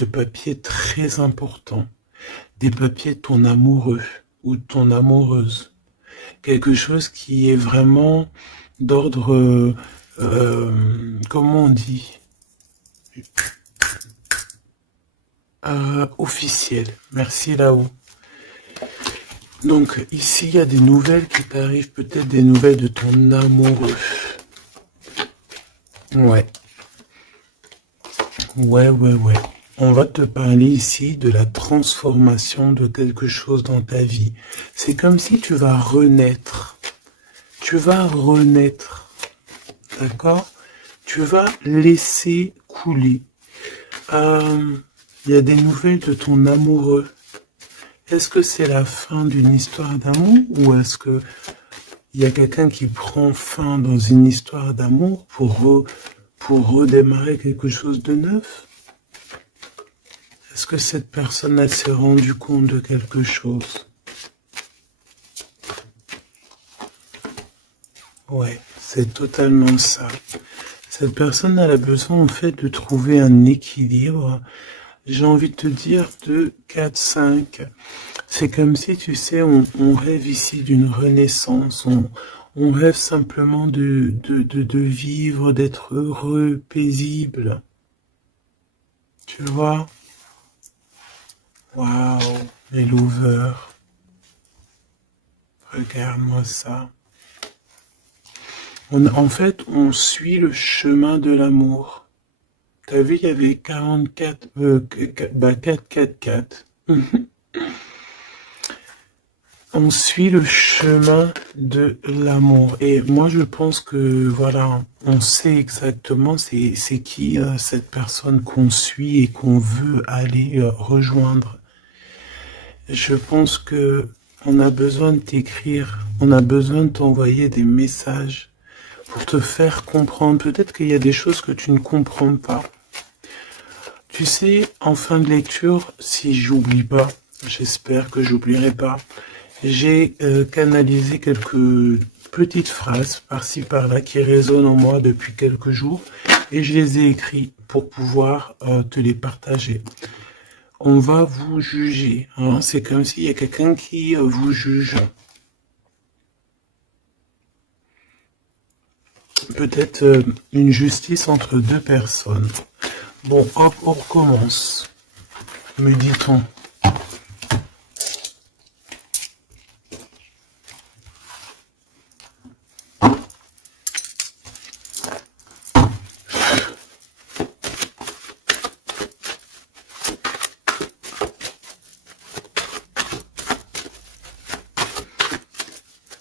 de papiers très importants, des papiers de ton amoureux ou de ton amoureuse, quelque chose qui est vraiment d'ordre, comment on dit, officiel. Merci là-haut. Donc ici, il y a des nouvelles qui t'arrivent, peut-être des nouvelles de ton amoureux. Ouais. Ouais. On va te parler ici de la transformation de quelque chose dans ta vie. C'est comme si tu vas renaître. Tu vas renaître. D'accord? Tu vas laisser couler. Il y a des nouvelles de ton amoureux. Est-ce que c'est la fin d'une histoire d'amour ou est-ce que il y a quelqu'un qui prend fin dans une histoire d'amour pour redémarrer quelque chose de neuf? Est-ce que cette personne elle s'est rendue compte de quelque chose? Ouais, c'est totalement ça. Cette personne elle a besoin en fait de trouver un équilibre. J'ai envie de te dire de 4-5. C'est comme si, tu sais, on rêve ici d'une renaissance. On rêve simplement de vivre, d'être heureux, paisible. Tu vois? Waouh, les lovers. Regarde-moi ça. En fait, on suit le chemin de l'amour. T'as vu, il y avait 44, 4. On suit le chemin de l'amour. Et moi, je pense que, voilà, on sait exactement c'est qui cette personne qu'on suit et qu'on veut aller rejoindre. Je pense que on a besoin de t'écrire, on a besoin de t'envoyer des messages pour te faire comprendre. Peut-être qu'il y a des choses que tu ne comprends pas. Tu sais, en fin de lecture, si j'oublie pas, j'espère que j'oublierai pas, j'ai canalisé quelques petites phrases par-ci par-là qui résonnent en moi depuis quelques jours et je les ai écrites pour pouvoir te les partager. On va vous juger, hein. C'est comme s'il y a quelqu'un qui vous juge. Peut-être une justice entre deux personnes. Bon, hop, on recommence. Me dit-on.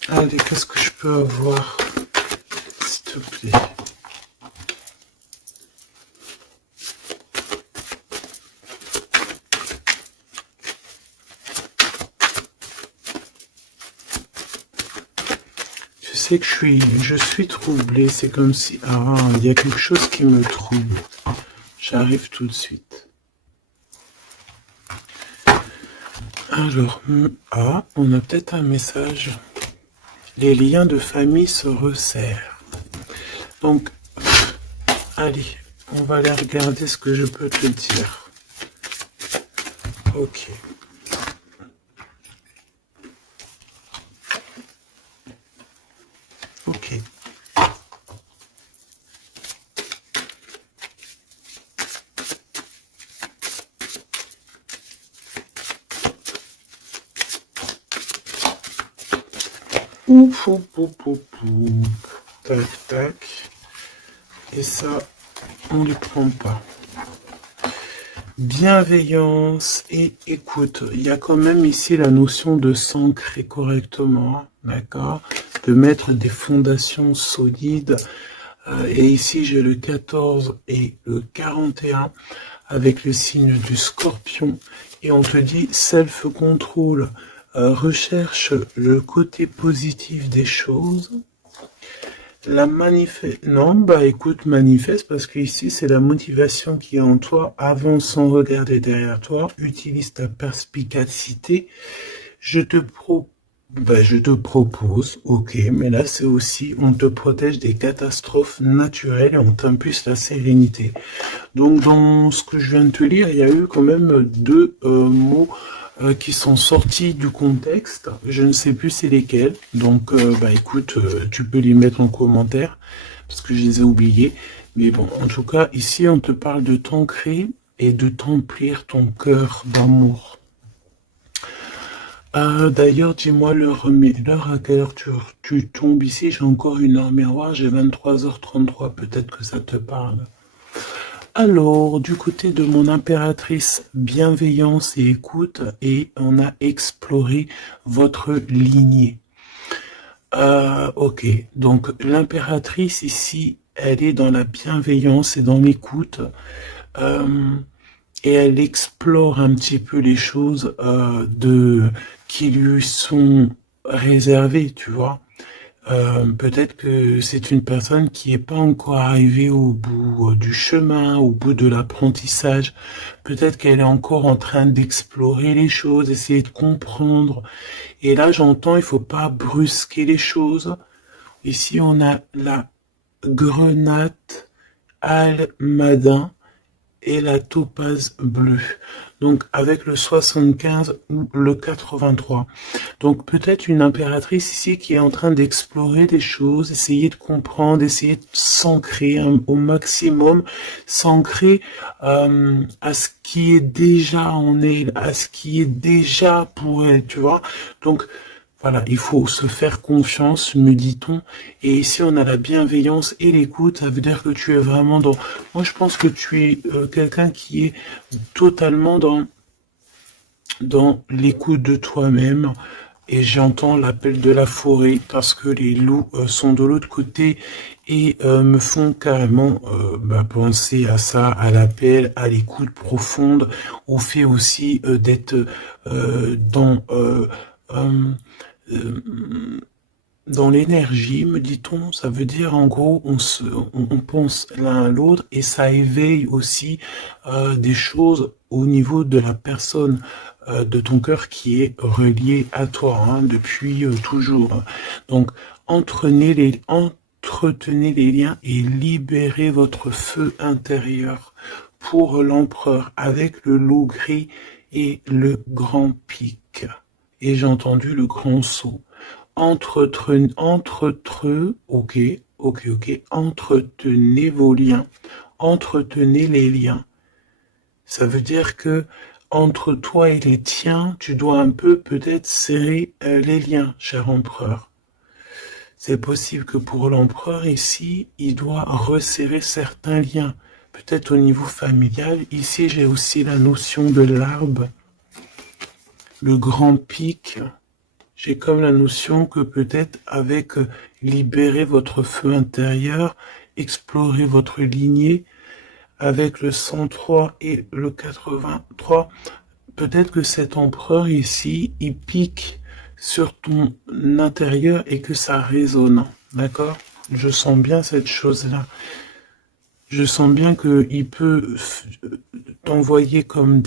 Allez, qu'est-ce que je peux avoir, s'il te plaît? Tu sais que je suis troublé, c'est comme si, il y a quelque chose qui me trouble. J'arrive tout de suite. Alors, on a peut-être un message. Les liens de famille se resserrent. Donc, allez, on va aller regarder ce que je peux te dire. Ok. Ok. Ouf. Tac, tac. Et ça, on ne le prend pas. Bienveillance et écoute. Il y a quand même ici la notion de s'ancrer correctement, d'accord? De mettre des fondations solides. Et ici, j'ai le 14 et le 41 avec le signe du scorpion. Et on te dit self-control. Recherche le côté positif des choses. Écoute, manifeste, parce qu'ici, c'est la motivation qui est en toi. Avance sans regarder derrière toi. Utilise ta perspicacité. Je te Ben, je te propose, ok, mais là c'est aussi, on te protège des catastrophes naturelles et on t'impulse la sérénité. Donc dans ce que je viens de te lire, il y a eu quand même deux mots qui sont sortis du contexte. Je ne sais plus c'est lesquels. Donc bah écoute, tu peux les mettre en commentaire parce que je les ai oubliés. Mais bon, en tout cas, ici on te parle de t'ancrer et de t'emplir ton cœur d'amour. D'ailleurs, dis-moi l'heure à quelle heure tu tombes ici. J'ai encore une heure miroir, j'ai 23h33. Peut-être que ça te parle. Alors, du côté de mon impératrice bienveillance et écoute, et on a exploré votre lignée. Ok, donc l'impératrice ici, elle est dans la bienveillance et dans l'écoute, euh, et elle explore un petit peu les choses qui lui sont réservées, tu vois. Peut-être que c'est une personne qui n'est pas encore arrivée au bout du chemin, au bout de l'apprentissage. Peut-être qu'elle est encore en train d'explorer les choses, essayer de comprendre. Et là, j'entends, il faut pas brusquer les choses. Ici, on a la grenate almadin et la topaze bleue. Donc avec le 75 ou le 83. Donc peut-être une impératrice ici qui est en train d'explorer des choses, essayer de comprendre, essayer de s'ancrer au maximum, s'ancrer à ce qui est déjà en elle, à ce qui est déjà pour elle, tu vois. Donc voilà, il faut se faire confiance, me dit-on. Et ici, on a la bienveillance et l'écoute. Ça veut dire que tu es vraiment dans... Moi, je pense que tu es quelqu'un qui est totalement dans l'écoute de toi-même. Et j'entends l'appel de la forêt parce que les loups sont de l'autre côté et me font carrément penser à ça, à l'appel, à l'écoute profonde, au fait aussi d'être euh, dans l'énergie, me dit-on. Ça veut dire en gros on pense l'un à l'autre et ça éveille aussi des choses au niveau de la personne de ton cœur qui est relié à toi hein, depuis toujours. Donc entretenez les liens et libérez votre feu intérieur pour l'empereur avec le loup gris et le grand pic. Et j'ai entendu le grand saut. Ok, entretenez vos liens, entretenez les liens. Ça veut dire que entre toi et les tiens, tu dois un peu peut-être serrer les liens, cher empereur. C'est possible que pour l'empereur ici, il doit resserrer certains liens, peut-être au niveau familial. Ici, j'ai aussi la notion de l'arbre, le grand pic. J'ai comme la notion que peut-être avec libérer votre feu intérieur, explorer votre lignée, avec le 103 et le 83, peut-être que cet empereur ici, il pique sur ton intérieur et que ça résonne. D'accord? Je sens bien cette chose-là. Je sens bien qu'il peut t'envoyer comme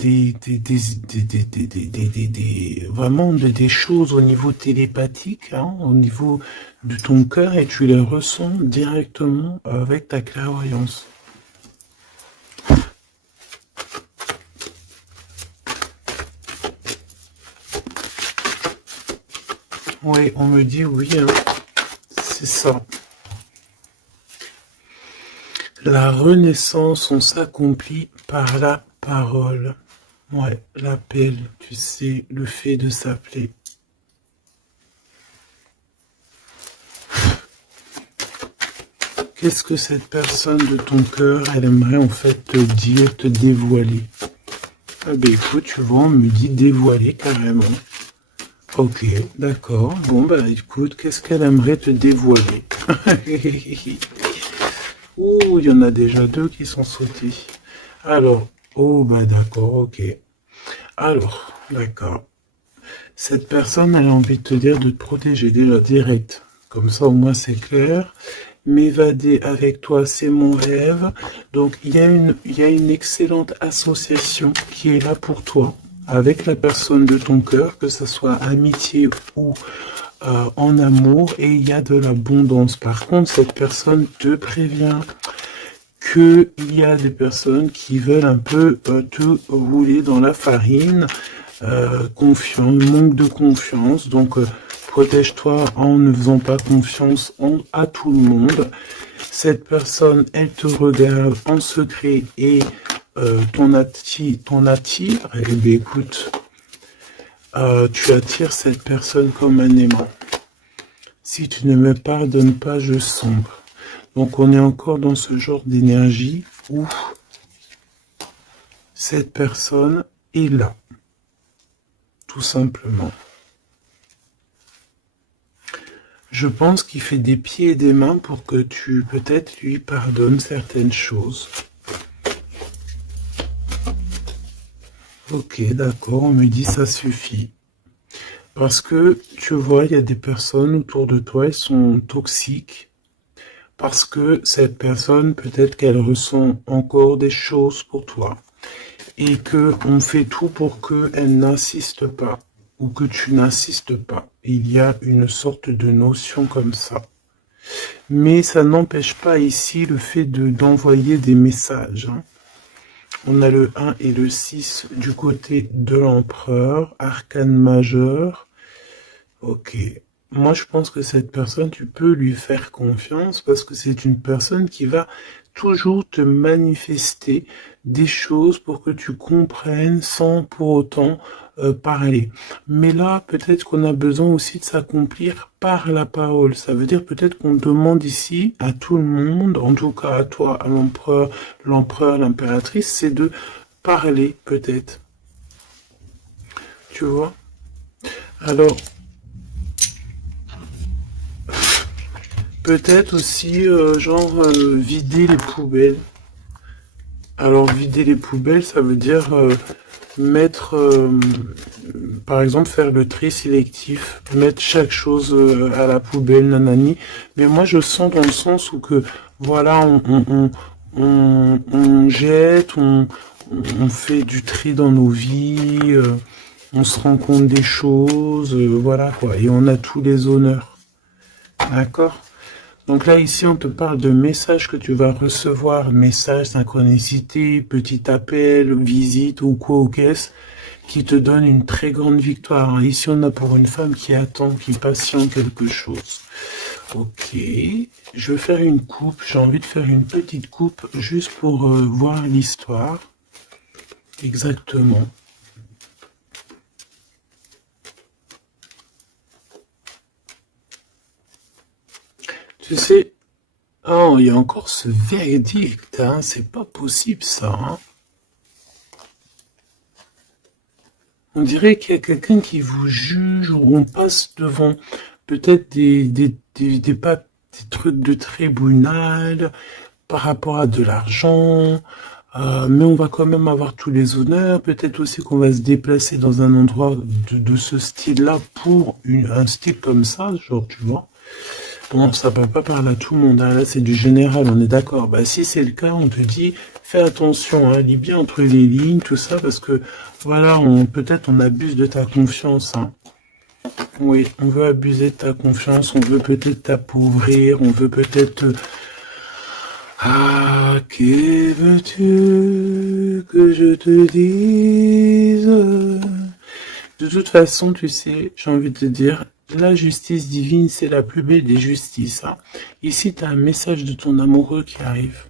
vraiment des choses au niveau télépathique, hein, au niveau de ton cœur et tu les ressens directement avec ta clairvoyance. Oui, on me dit oui, hein, c'est ça. La renaissance, on s'accomplit par la parole. Ouais, l'appel, tu sais, le fait de s'appeler. Qu'est-ce que cette personne de ton cœur, elle aimerait en fait te dire, te dévoiler? Ah ben écoute, tu vois, on me dit dévoiler carrément. Ok, d'accord. Bon bah écoute, qu'est-ce qu'elle aimerait te dévoiler? Ouh, il y en a déjà deux qui sont sautés. Alors, oh bah d'accord, ok. Alors, d'accord. Cette personne, elle a envie de te dire de te protéger déjà direct. Comme ça, au moins, c'est clair. M'évader avec toi, c'est mon rêve. Donc, il y a une excellente association qui est là pour toi. avec la personne de ton cœur, que ce soit amitié ou en amour, et il y a de l'abondance. Par contre, cette personne te prévient qu'il y a des personnes qui veulent un peu te rouler dans la farine, manque de confiance, donc protège-toi en ne faisant pas confiance à tout le monde. Cette personne, elle te regarde en secret et ton attire. Eh bien, écoute, tu attires cette personne comme un aimant. Si tu ne me pardonnes pas, je sombre. Donc on est encore dans ce genre d'énergie où cette personne est là, tout simplement. Je pense qu'il fait des pieds et des mains pour que tu peut-être lui pardonnes certaines choses. Ok, d'accord, on me dit ça suffit. Parce que, tu vois, il y a des personnes autour de toi, elles sont toxiques. Parce que cette personne, peut-être qu'elle ressent encore des choses pour toi. Et que on fait tout pour qu'elle n'insiste pas. Ou que tu n'insistes pas. Il y a une sorte de notion comme ça. Mais ça n'empêche pas ici le fait d'envoyer des messages. Hein. On a le 1 et le 6 du côté de l'empereur, arcane majeur. Ok. Moi, je pense que cette personne, tu peux lui faire confiance parce que c'est une personne qui va toujours te manifester des choses pour que tu comprennes sans pour autant parler. Mais là, peut-être qu'on a besoin aussi de s'accomplir par la parole. Ça veut dire peut-être qu'on demande ici à tout le monde, en tout cas à toi, à l'empereur, l'impératrice, c'est de parler peut-être. Tu vois? Alors, peut-être aussi, vider les poubelles. Alors, vider les poubelles, ça veut dire mettre, par exemple, faire le tri sélectif, mettre chaque chose à la poubelle, nanani. Mais moi, je sens dans le sens où que, voilà, on jette, on fait du tri dans nos vies, on se rend compte des choses, voilà quoi, et on a tous les honneurs. D'accord? Donc là, ici, on te parle de messages que tu vas recevoir, messages, synchronicité, petit appel, visite ou quoi au caisse, qui te donne une très grande victoire. Ici, on a pour une femme qui attend, qui patiente quelque chose. Ok, je vais faire une coupe, j'ai envie de faire une petite coupe juste pour voir l'histoire. Exactement. Tu sais, oh, il y a encore ce verdict, hein, c'est pas possible ça, hein. On dirait qu'il y a quelqu'un qui vous juge ou on passe devant peut-être des trucs de tribunal par rapport à de l'argent, mais on va quand même avoir tous les honneurs. Peut-être aussi qu'on va se déplacer dans un endroit de ce style-là pour un style comme ça, genre, tu vois. Bon, ça peut pas parler à tout le monde, hein. Là c'est du général, on est d'accord. Bah si c'est le cas, on te dit, fais attention, hein, lis bien entre les lignes, tout ça, parce que voilà, peut-être on abuse de ta confiance. Hein. Oui, on veut abuser de ta confiance, on veut peut-être t'appauvrir, on veut peut-être... Ah, que veux-tu que je te dise? De toute façon, tu sais, j'ai envie de te dire, la justice divine, c'est la plus belle des justices. Hein. Ici, tu as un message de ton amoureux qui arrive.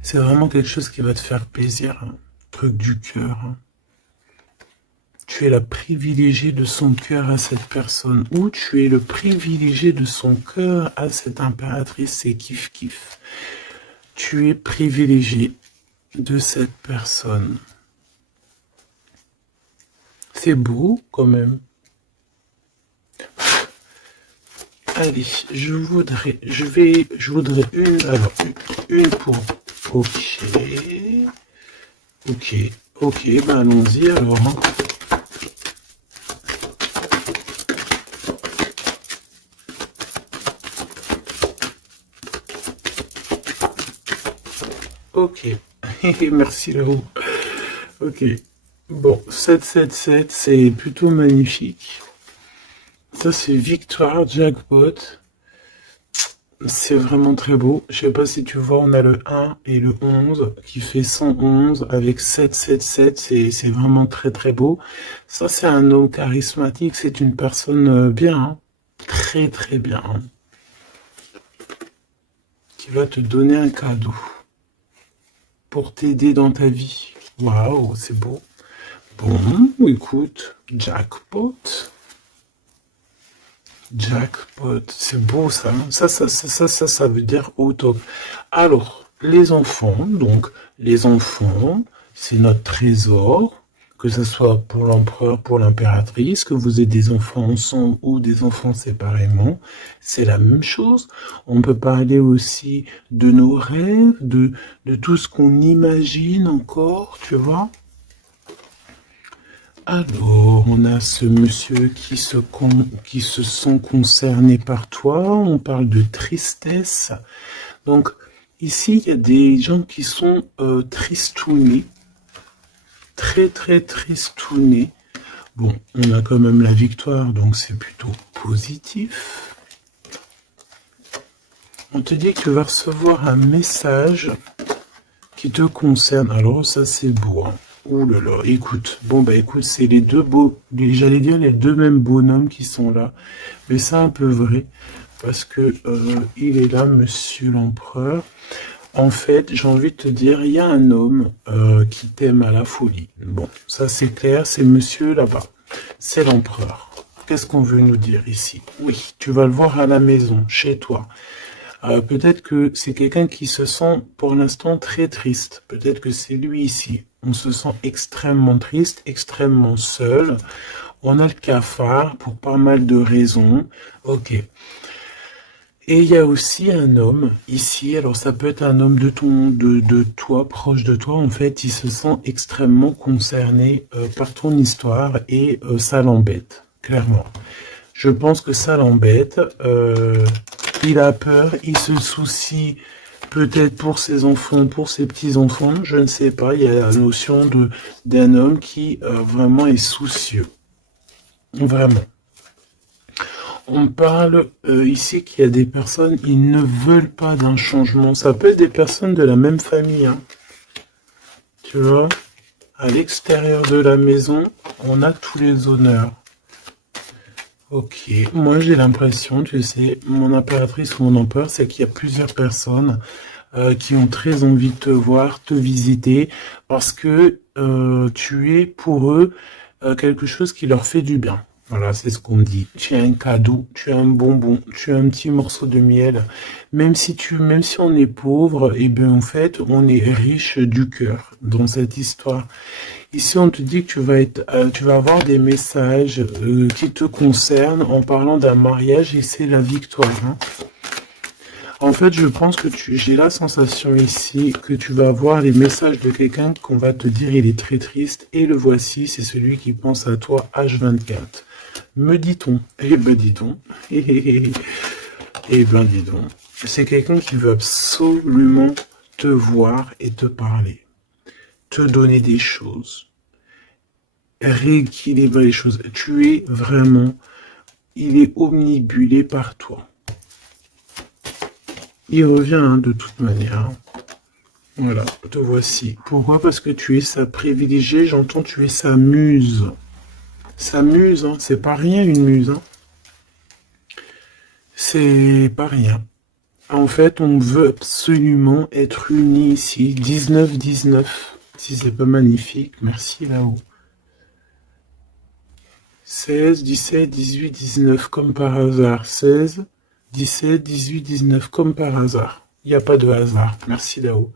C'est vraiment quelque chose qui va te faire plaisir. Hein. Truc du cœur. Hein. Tu es la privilégiée de son cœur à cette personne. Ou tu es le privilégié de son cœur à cette impératrice. C'est kiff-kiff. Tu es privilégié de cette personne. C'est beau quand même. Allez, je voudrais une pour, ok, ben allons-y alors. Hein. Ok, merci Léo. Ok, Bon, 777, c'est plutôt magnifique. Ça, c'est victoire, jackpot. C'est vraiment très beau. Je sais pas si tu vois, on a le 1 et le 11 qui fait 111 avec 777. C'est vraiment très très beau. Ça, c'est un homme charismatique. C'est une personne bien, hein. Très très bien, hein, qui va te donner un cadeau pour t'aider dans ta vie. Waouh, c'est beau. Bon, écoute, jackpot. Jackpot, c'est beau ça, hein. Ça veut dire au top. Alors, les enfants, donc, les enfants, c'est notre trésor, que ce soit pour l'empereur, pour l'impératrice, que vous ayez des enfants ensemble ou des enfants séparément, c'est la même chose. On peut parler aussi de nos rêves, de tout ce qu'on imagine encore, tu vois. Alors, on a ce monsieur qui se sent concerné par toi. On parle de tristesse. Donc, ici, il y a des gens qui sont tristounés. Très, très tristounés. Bon, on a quand même la victoire, donc c'est plutôt positif. On te dit que tu vas recevoir un message qui te concerne. Alors, ça, c'est beau, hein. Ouh là là, écoute, bon bah écoute, c'est les deux beaux, j'allais dire les deux mêmes bonhommes qui sont là, mais c'est un peu vrai, parce que il est là, monsieur l'empereur. En fait, j'ai envie de te dire, il y a un homme qui t'aime à la folie. Bon, ça c'est clair, c'est monsieur là-bas, c'est l'empereur. Qu'est-ce qu'on veut nous dire ici? Oui, tu vas le voir à la maison, chez toi. Peut-être que c'est quelqu'un qui se sent pour l'instant très triste. Peut-être que c'est lui ici. On se sent extrêmement triste, extrêmement seul. On a le cafard pour pas mal de raisons. Ok. Et il y a aussi un homme ici. Alors ça peut être un homme de toi, proche de toi. En fait, il se sent extrêmement concerné par ton histoire et ça l'embête, clairement. Je pense que ça l'embête. Il a peur, il se soucie peut-être pour ses enfants, pour ses petits-enfants, je ne sais pas. Il y a la notion d'un homme qui vraiment est soucieux. Vraiment. On parle ici qu'il y a des personnes, ils ne veulent pas d'un changement. Ça peut être des personnes de la même famille, hein. Tu vois, à l'extérieur de la maison, on a tous les honneurs. Ok, moi j'ai l'impression, tu sais, mon impératrice ou mon empereur, c'est qu'il y a plusieurs personnes qui ont très envie de te voir, te visiter, parce que tu es pour eux quelque chose qui leur fait du bien. Voilà, c'est ce qu'on me dit. Tu as un cadeau, tu as un bonbon, tu as un petit morceau de miel. Même si on est pauvre, eh bien en fait, on est riche du cœur dans cette histoire. Ici, on te dit que tu vas avoir des messages qui te concernent en parlant d'un mariage et c'est la victoire, hein. En fait, je pense que j'ai la sensation ici que tu vas avoir les messages de quelqu'un qu'on va te dire il est très triste et le voici, c'est celui qui pense à toi H24. Me dit-on, eh ben dis donc, eh ben dis donc, c'est quelqu'un qui veut absolument te voir et te parler, te donner des choses, rééquilibrer les choses. Tu es vraiment, il est omnibulé par toi. Il revient hein, de toute manière. Voilà, te voici. Pourquoi? Parce que tu es sa privilégiée, j'entends tu es sa muse. Sa muse, hein, c'est pas rien une muse. Hein. C'est pas rien. En fait, on veut absolument être unis ici. 19-19. Si c'est pas magnifique, merci là-haut. 16, 17, 18, 19, comme par hasard. 16, 17, 18, 19, comme par hasard. Il n'y a pas de hasard. Merci là-haut.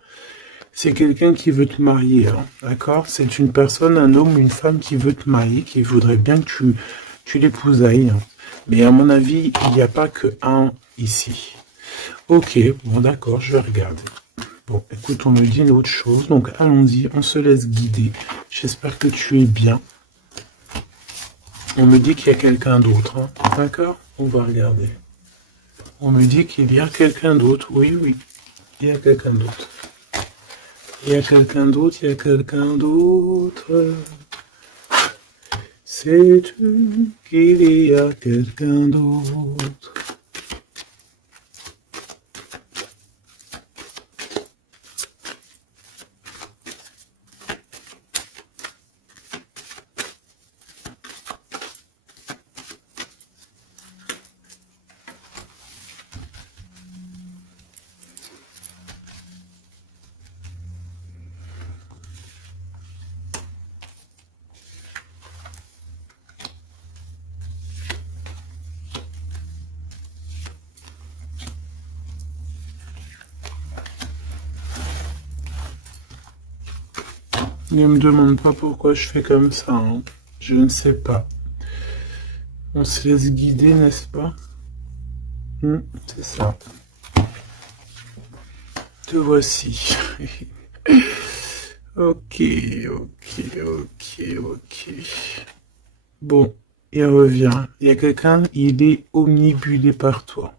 C'est quelqu'un qui veut te marier, hein, d'accord? C'est une personne, un homme, une femme qui veut te marier, qui voudrait bien que tu l'épousailles. Hein. Mais à mon avis, il n'y a pas que un ici. Ok, bon d'accord, je vais regarder. Bon, écoute, on me dit une autre chose, donc allons-y, on se laisse guider. J'espère que tu es bien. On me dit qu'il y a quelqu'un d'autre, hein. D'accord? On va regarder. On me dit qu'il y a quelqu'un d'autre, oui, oui, il y a quelqu'un d'autre. Il y a quelqu'un d'autre, il y a quelqu'un d'autre. Sais-tu qu'il y a quelqu'un d'autre? Ne me demande pas pourquoi je fais comme ça, hein. Je ne sais pas. On se laisse guider, n'est-ce pas? C'est ça. Te voici. Ok, ok, ok, ok. Bon, il revient. Il y a quelqu'un, il est omnibulé par toi.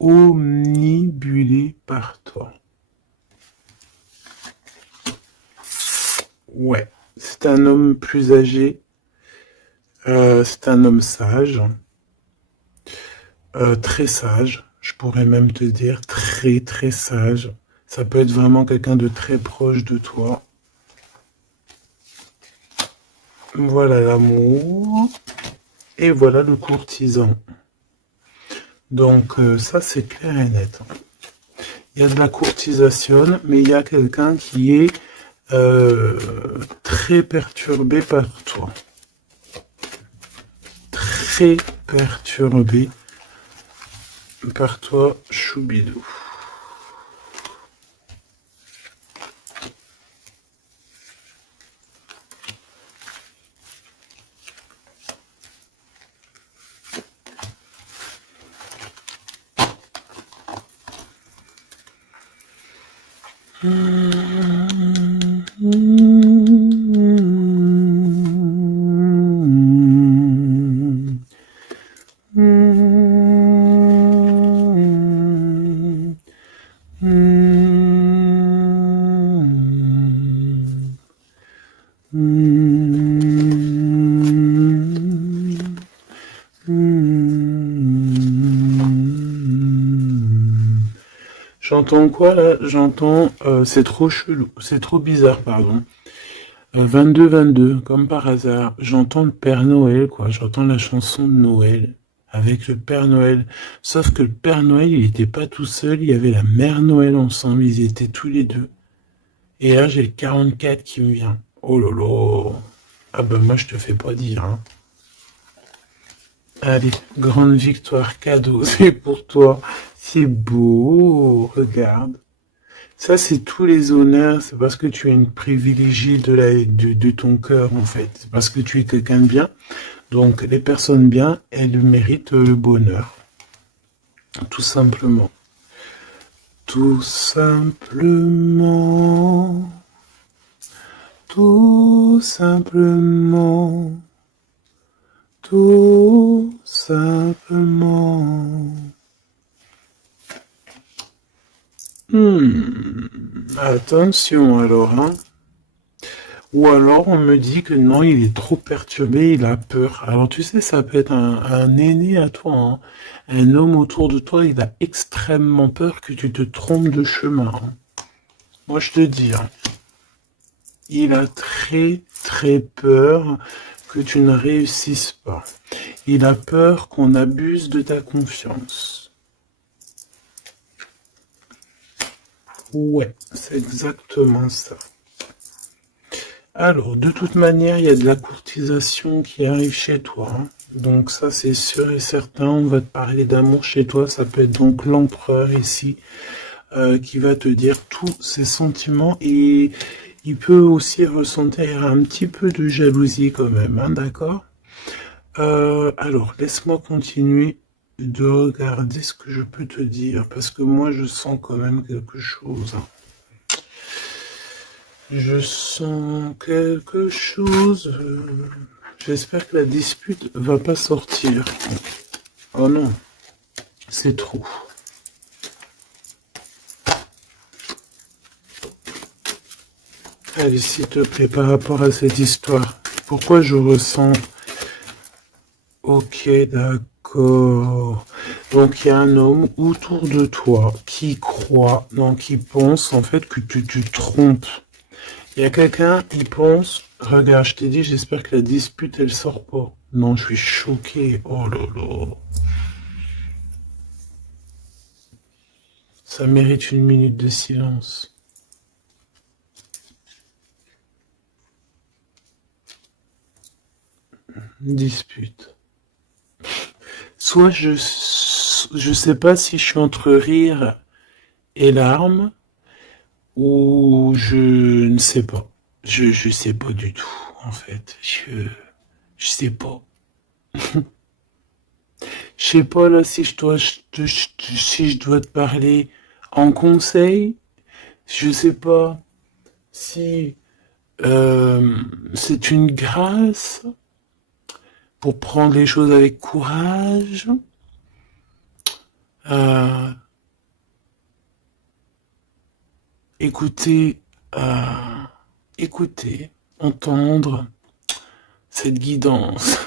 Omnibulé par toi. Ouais, c'est un homme plus âgé. C'est un homme sage. Très sage. Je pourrais même te dire très très sage. Ça peut être vraiment quelqu'un de très proche de toi. Voilà l'amour. Et voilà le courtisan. Donc ça c'est clair et net. Il y a de la courtisation, mais il y a quelqu'un qui est très perturbé par toi. Très perturbé par toi, Choubidou. J'entends quoi là? J'entends c'est trop chelou, c'est trop bizarre, pardon. 22-22, comme par hasard, j'entends le Père Noël, quoi. J'entends la chanson de Noël avec le Père Noël. Sauf que le Père Noël, il était pas tout seul, il y avait la Mère Noël ensemble, ils étaient tous les deux. Et là, j'ai le 44 qui me vient. Oh lolo. Ah ben moi, je te fais pas dire, hein. Allez, grande victoire, cadeau, c'est pour toi. C'est beau, regarde. Ça, c'est tous les honneurs, c'est parce que tu es une privilégiée de ton cœur, en fait. C'est parce que tu es quelqu'un de bien. Donc, les personnes bien, elles méritent le bonheur. Tout simplement. Tout simplement. Tout simplement. Tout simplement. Attention alors, hein. Ou alors on me dit que non, il est trop perturbé, il a peur. Alors tu sais, ça peut être un aîné à toi, hein. Un homme autour de toi, il a extrêmement peur que tu te trompes de chemin, hein. Moi je te dis, hein, il a très très peur que tu ne réussisses pas. Il a peur qu'on abuse de ta confiance. Ouais, c'est exactement ça. Alors, de toute manière, il y a de la courtisation qui arrive chez toi, hein. Donc ça, c'est sûr et certain. On va te parler d'amour chez toi. Ça peut être donc l'empereur ici qui va te dire tous ses sentiments. Et il peut aussi ressentir un petit peu de jalousie quand même, hein, d'accord? Alors, laisse-moi continuer de regarder ce que je peux te dire. Parce que moi, je sens quand même quelque chose, hein. Je sens quelque chose. J'espère que la dispute va pas sortir. Oh non, c'est trop. Allez, s'il te plaît, par rapport à cette histoire, Pourquoi je ressens... Ok, d'accord. Donc il y a un homme autour de toi qui croit, donc qui pense en fait que tu te trompes. Il y a quelqu'un, il pense, regarde, je t'ai dit, j'espère que la dispute, elle sort pas. Non, je suis choqué. Oh là là. Ça mérite une minute de silence. Dispute. Soit je sais pas si je suis entre rire et larmes, ou je ne sais pas. Je sais pas du tout, en fait. Je sais pas. Je sais pas là si si je dois te parler en conseil. Je sais pas si c'est une grâce pour prendre les choses avec courage. Euh, écouter, euh, écouter, entendre cette guidance.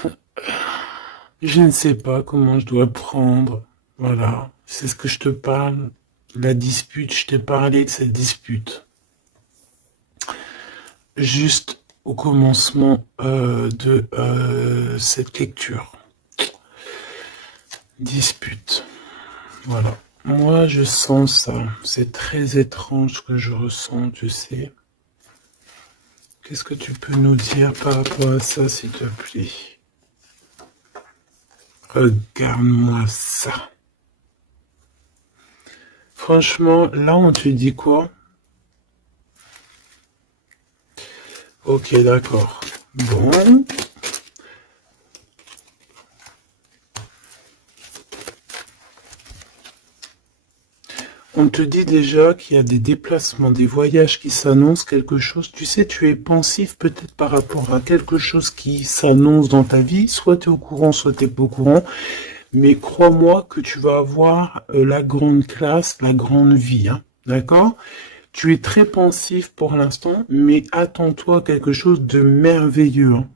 Je ne sais pas comment je dois prendre. Voilà, c'est ce que je te parle. La dispute, je t'ai parlé de cette dispute. Juste au commencement de cette lecture. Dispute. Voilà. Moi, je sens ça. C'est très étrange ce que je ressens, tu sais. Qu'est-ce que tu peux nous dire par rapport à ça, s'il te plaît? Regarde-moi ça. Franchement, là, on te dit quoi? Ok, d'accord. Bon. On te dit déjà qu'il y a des déplacements, des voyages qui s'annoncent, quelque chose. Tu sais, tu es pensif peut-être par rapport à quelque chose qui s'annonce dans ta vie. Soit tu es au courant, soit tu n'es pas au courant. Mais crois-moi que tu vas avoir la grande classe, la grande vie. Hein. D'accord? Tu es très pensif pour l'instant, mais attends-toi à quelque chose de merveilleux. Hein.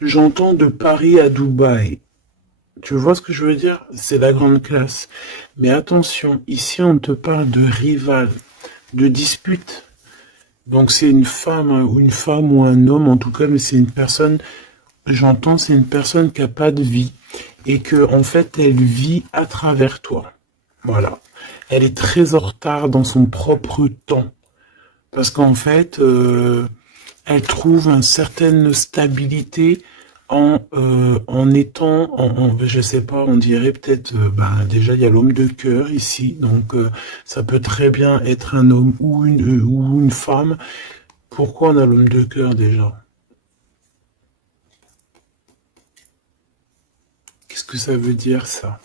J'entends de Paris à Dubaï. Tu vois ce que je veux dire? C'est la grande classe. Mais attention, ici on te parle de rival, de dispute. Donc c'est une femme ou un homme en tout cas, mais c'est une personne, j'entends, c'est une personne qui n'a pas de vie. Et que en fait elle vit à travers toi. Voilà. Elle est très en retard dans son propre temps. Parce qu'en fait, elle trouve une certaine stabilité en étant, je sais pas, on dirait peut-être, déjà il y a l'homme de cœur ici, donc ça peut très bien être un homme ou une femme. Pourquoi on a l'homme de cœur déjà? Qu'est-ce que ça veut dire ça?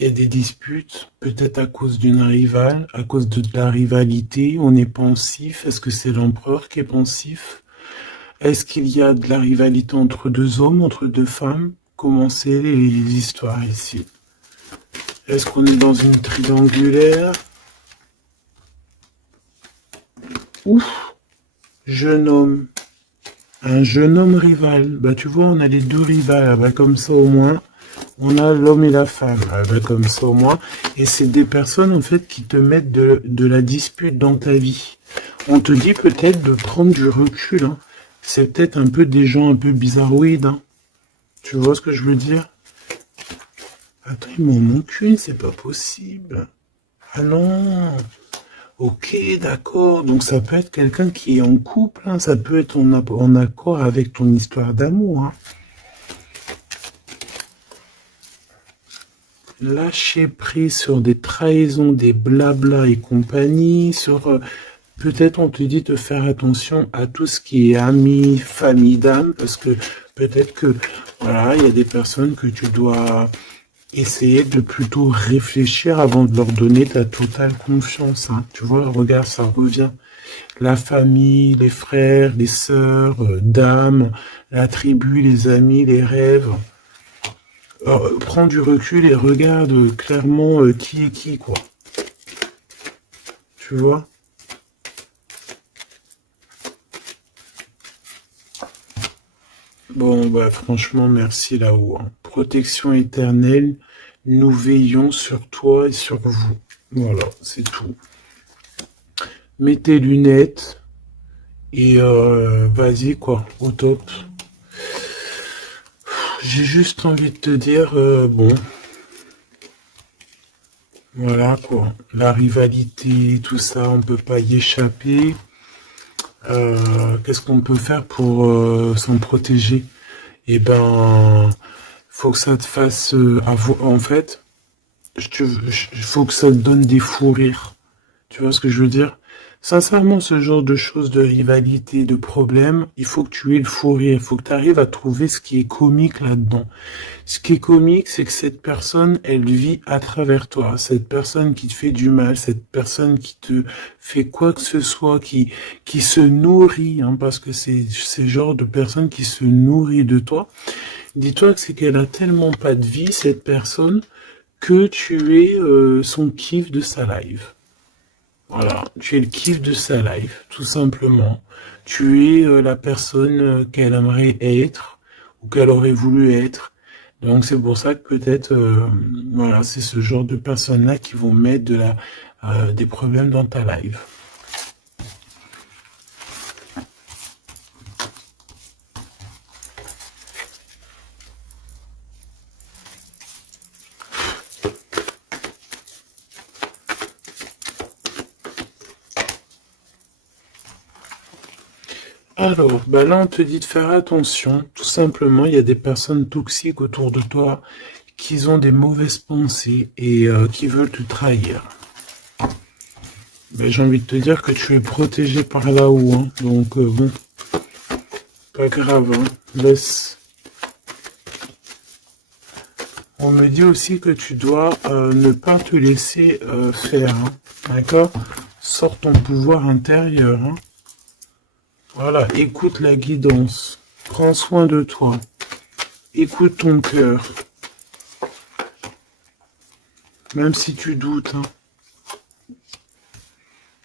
Il y a des disputes, peut-être à cause d'une rivale, à cause de la rivalité, on est pensif. Est-ce que c'est l'empereur qui est pensif? Est-ce qu'il y a de la rivalité entre deux hommes, entre deux femmes? Comment c'est les histoires ici? Est-ce qu'on est dans une triangulaire? Ouf, jeune homme. Un jeune homme rival. Bah tu vois, on a les deux rivales. Ah, bah, comme ça au moins, on a l'homme et la femme. Ah, bah, comme ça au moins. Et c'est des personnes en fait qui te mettent de la dispute dans ta vie. On te dit peut-être de prendre du recul. Hein. C'est peut-être un peu des gens un peu bizarroïdes. Hein. Tu vois ce que je veux dire? Attends, ils m'en ont qu'une, c'est pas possible. Ah non. Ok, d'accord. Donc ça peut être quelqu'un qui est en couple. Hein. Ça peut être en accord avec ton histoire d'amour. Hein. Lâcher prise sur des trahisons, des blabla et compagnie, sur peut-être on te dit de faire attention à tout ce qui est amis, famille d'âme, parce que peut-être que voilà, il y a des personnes que tu dois essayer de plutôt réfléchir avant de leur donner ta totale confiance. Hein. Tu vois, regarde, ça revient. La famille, les frères, les sœurs, d'âme, la tribu, les amis, les rêves. Prends du recul et regarde clairement qui est qui, quoi. Tu vois? Bon, bah franchement, merci là-haut, hein. Protection éternelle, nous veillons sur toi et sur vous. Voilà, c'est tout. Mets tes lunettes et vas-y quoi, au top. J'ai juste envie de te dire, bon, voilà quoi. La rivalité, tout ça, on peut pas y échapper. Qu'est-ce qu'on peut faire pour s'en protéger? Eh ben, faut que ça te fasse en fait, faut que ça te donne des fous rires. Tu vois ce que je veux dire? Sincèrement, ce genre de choses, de rivalité, de problèmes, il faut que tu aies le fou rire. Il faut que tu arrives à trouver ce qui est comique là-dedans. Ce qui est comique, c'est que cette personne, elle vit à travers toi. Cette personne qui te fait du mal, cette personne qui te fait quoi que ce soit, qui se nourrit, hein, parce que c'est ce genre de personne qui se nourrit de toi. Dis-toi que c'est qu'elle a tellement pas de vie, cette personne, que tu es son kiff de sa live. Voilà, tu es le kiff de sa life, tout simplement. Tu es la personne qu'elle aimerait être ou qu'elle aurait voulu être. Donc c'est pour ça que peut-être, voilà, c'est ce genre de personnes-là qui vont mettre des problèmes dans ta life. Alors, bah là, on te dit de faire attention. Tout simplement, il y a des personnes toxiques autour de toi qui ont des mauvaises pensées et qui veulent te trahir. Bah, j'ai envie de te dire que tu es protégé par là-haut, hein. Donc, bon, pas grave, hein. Laisse. On me dit aussi que tu dois ne pas te laisser faire, hein. D'accord? Sors ton pouvoir intérieur, hein. Voilà, écoute la guidance. Prends soin de toi. Écoute ton cœur. Même si tu doutes, hein.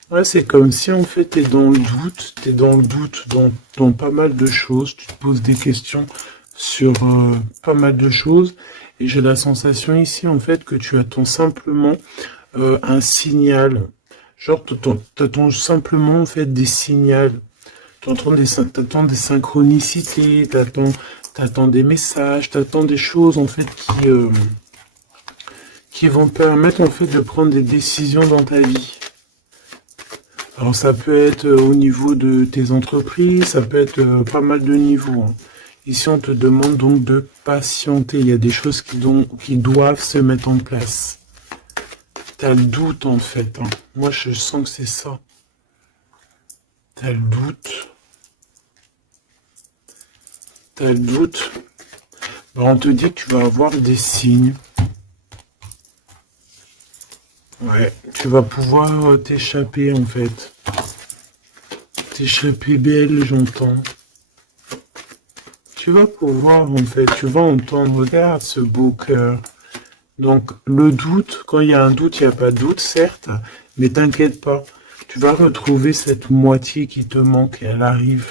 Ouais, c'est comme si en fait t'es dans le doute. T'es dans le doute dans pas mal de choses. Tu te poses des questions sur pas mal de choses. Et j'ai la sensation ici en fait que tu attends simplement un signal. Genre, t'attends simplement en fait des signaux. T'attends des synchronicités, t'attends des messages, t'attends des choses en fait qui vont te permettre en fait de prendre des décisions dans ta vie. Alors ça peut être au niveau de tes entreprises, ça peut être pas mal de niveaux, hein. Ici on te demande donc de patienter, il y a des choses qui doivent se mettre en place. T'as le doute en fait, hein. Moi je sens que c'est ça. T'as le doute. T'as le doute. Ben, on te dit que tu vas avoir des signes. Ouais, tu vas pouvoir t'échapper en fait. T'échapper belle, j'entends. Tu vas pouvoir en fait, tu vas entendre, regarde ce beau cœur. Donc le doute, quand il y a un doute, il n'y a pas de doute, certes, mais t'inquiète pas. Tu vas retrouver cette moitié qui te manque, elle arrive.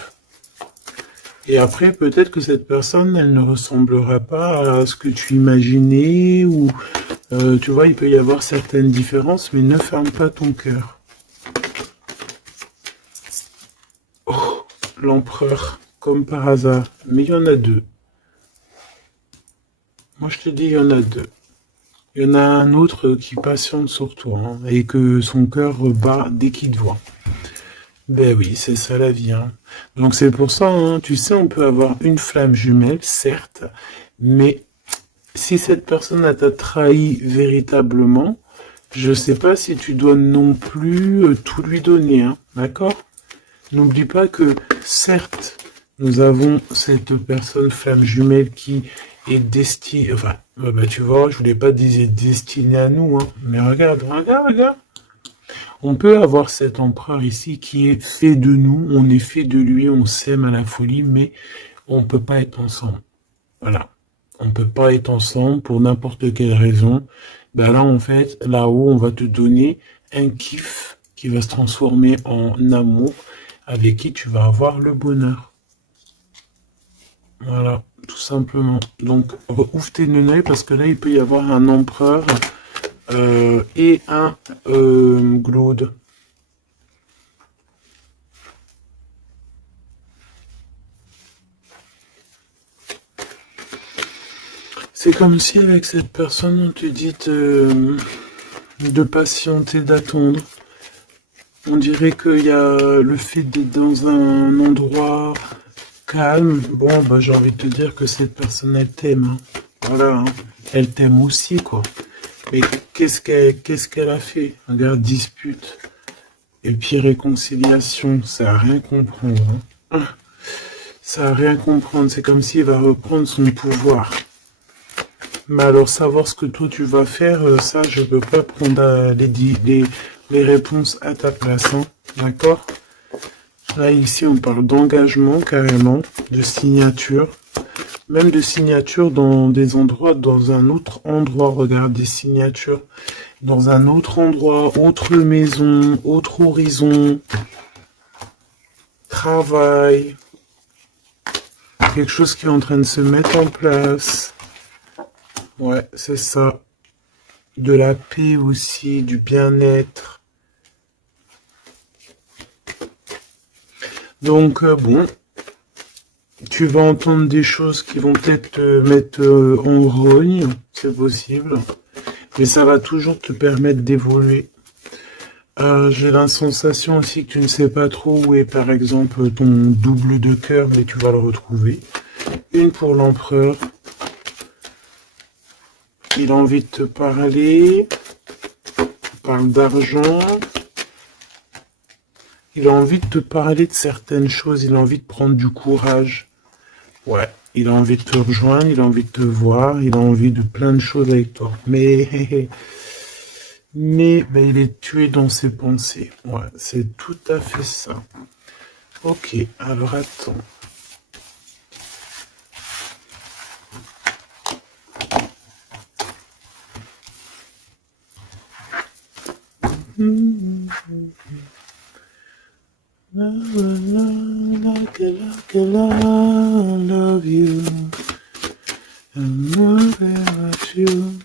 Et après, peut-être que cette personne, elle ne ressemblera pas à ce que tu imaginais, ou tu vois, il peut y avoir certaines différences, mais ne ferme pas ton cœur. Oh, l'empereur, comme par hasard. Mais il y en a deux. Moi, je te dis, il y en a deux. Il y en a un autre qui patiente sur toi, hein, et que son cœur bat dès qu'il te voit. Ben oui, c'est ça la vie, hein. Donc c'est pour ça, hein, tu sais, on peut avoir une flamme jumelle, certes, mais si cette personne t'a trahi véritablement, je sais pas si tu dois non plus tout lui donner, hein, d'accord? N'oublie pas que, certes, nous avons cette personne flamme jumelle qui est destinée, enfin, bah, tu vois, je voulais pas dire destinée à nous, hein, mais regarde, regarde, regarde. On peut avoir cet empereur ici qui est fait de nous, on est fait de lui, on s'aime à la folie, mais on peut pas être ensemble. Voilà. On peut pas être ensemble pour n'importe quelle raison. Ben là, en fait, là-haut, on va te donner un kiff qui va se transformer en amour avec qui tu vas avoir le bonheur. Voilà, tout simplement. Donc, ouvre tes lunettes parce que là, il peut y avoir un empereur et un Glaude. C'est comme si avec cette personne, on te dit de patienter, d'attendre. On dirait qu'il y a le fait d'être dans un endroit calme. Bon, bah, j'ai envie de te dire que cette personne, elle t'aime, hein. Voilà, hein. Elle t'aime aussi, quoi. Mais qu'est-ce qu'elle a fait? Regarde, dispute. Et puis réconciliation, ça a rien comprendre, hein. Ça a rien comprendre. C'est comme s'il va reprendre son pouvoir. Mais alors, savoir ce que toi tu vas faire, ça, je peux pas prendre les réponses à ta place, hein. D'accord? Là, ici, on parle d'engagement, carrément, de signature. Même de signature dans des endroits, dans un autre endroit. Regarde, des signatures. Dans un autre endroit, autre maison, autre horizon. Travail. Quelque chose qui est en train de se mettre en place. Ouais, c'est ça. De la paix aussi, du bien-être. Donc, bon, tu vas entendre des choses qui vont peut-être te mettre en rogne, c'est possible. Mais ça va toujours te permettre d'évoluer. J'ai la sensation aussi que tu ne sais pas trop où est, par exemple, ton double de cœur, mais tu vas le retrouver. Une pour l'empereur. Il a envie de te parler. Il parle d'argent. Il a envie de te parler de certaines choses. Il a envie de prendre du courage. Ouais. Il a envie de te rejoindre. Il a envie de te voir. Il a envie de plein de choses avec toi. Mais ben, il est tué dans ses pensées. Ouais. C'est tout à fait ça. Ok. Alors attends. Like I love you, and nothing but you.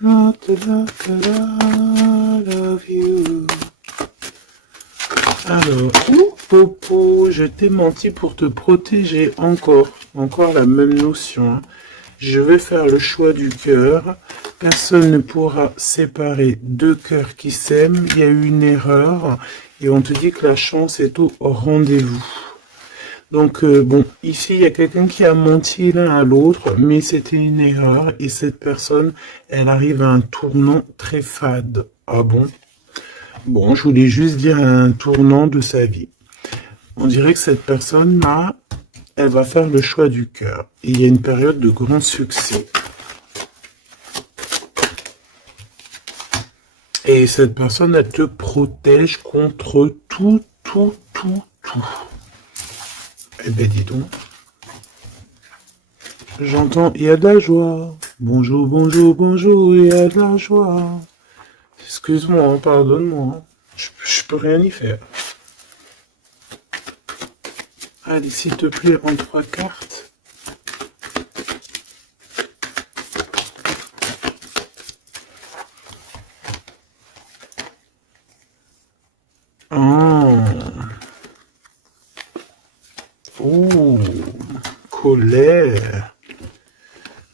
Not like I love you. Alors, Popo, je t'ai menti pour te protéger encore la même notion, hein. Je vais faire le choix du cœur. Personne ne pourra séparer deux cœurs qui s'aiment. Il y a eu une erreur et on te dit que la chance est au rendez-vous. Donc, bon, ici, il y a quelqu'un qui a menti l'un à l'autre, mais c'était une erreur et cette personne, elle arrive à un tournant très fade. Ah bon? Bon, je voulais juste dire un tournant de sa vie. On dirait que cette personne-là, elle va faire le choix du cœur. Et il y a une période de grand succès. Et cette personne, elle te protège contre tout. Eh ben, dis donc. J'entends, il y a de la joie. Bonjour, il y a de la joie. Excuse-moi, hein, pardonne-moi, hein. Je peux rien y faire. Allez, s'il te plaît, en 3 cartes. Oh. Oh. Colère.